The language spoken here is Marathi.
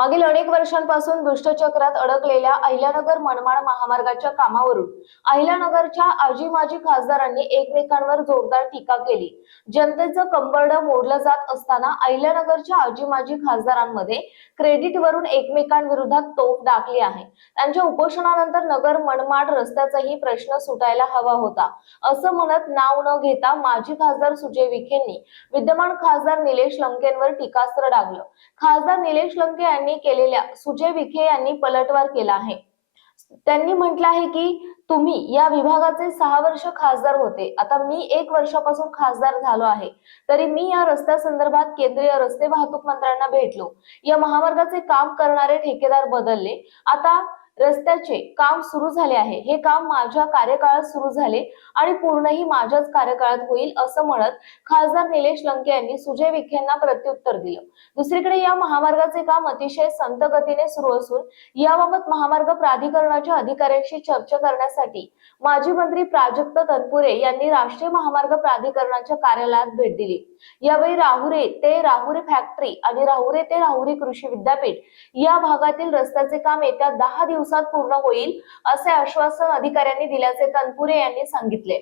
मागील अनेक वर्षांपासून दुष्टचक्रात अडकलेल्या अहिल्यानगर मनमाड महामार्गाच्या कामावरून अहिल्यानगरच्या आजी माजी खासदारांनी एकमेकांवर जोरदार टीका केली. जनतेचं कंबर्ड मोडलं जात असताना अहिल्यानगरच्या आजी माजी खासदारांमध्ये क्रेडिटवरून एकमेकांविरोधात तोफ डाकली आहे. त्यांच्या उपोषणानंतर नगर मनमाड रस्त्याचाही प्रश्न सुटायला हवा होता. असं म्हणत नाव न घेता माजी खासदार सुजय विखेंनी विद्यमान खासदार निलेश लंकेंवर टीकास्त्र डागलं. खासदार निलेश लंके यांनी केलेल्या सुजय विखे यांनी पलटवार केला आहे. त्यांनी म्हटलं आहे की तुम्ही या विभागाचे सहा वर्ष खासदार होते. आता मी एक वर्षापासून खासदार झालो आहे. तरी मी या रस्त्या संदर्भात केंद्रीय रस्ते वाहतूक मंत्र्यांना भेटलो. या महामार्गाचे काम करणारे ठेकेदार बदलले. आता रस्त्याचे काम सुरू झाले आहे. हे काम माझ्या कार्यकाळात सुरू झाले आणि पूर्णही माझ्याच कार्यकाळात होईल असं म्हणत खासदार निलेश लंके यांनी सुजय विखेंना प्रत्युत्तर दिलं. दुसरीकडे या महामार्गाचे काम अतिशय संत गतीने सुरू असून याबाबत महामार्ग प्राधिकरणाच्या अधिकाऱ्यांशी चर्चा करण्यासाठी माजी मंत्री प्राजक्त तनपुरे यांनी राष्ट्रीय महामार्ग प्राधिकरणाच्या कार्यालयात भेट दिली. यावेळी राहुरे ते राहुरी फॅक्टरी आणि राहुरे ते राहुरी कृषी विद्यापीठ या भागातील रस्त्याचे काम येत्या दहा दिवस दिवसात पूर्ण होईल असे आश्वासन अधिकाऱ्यांनी दिल्याचे तनपुरे यांनी सांगितले.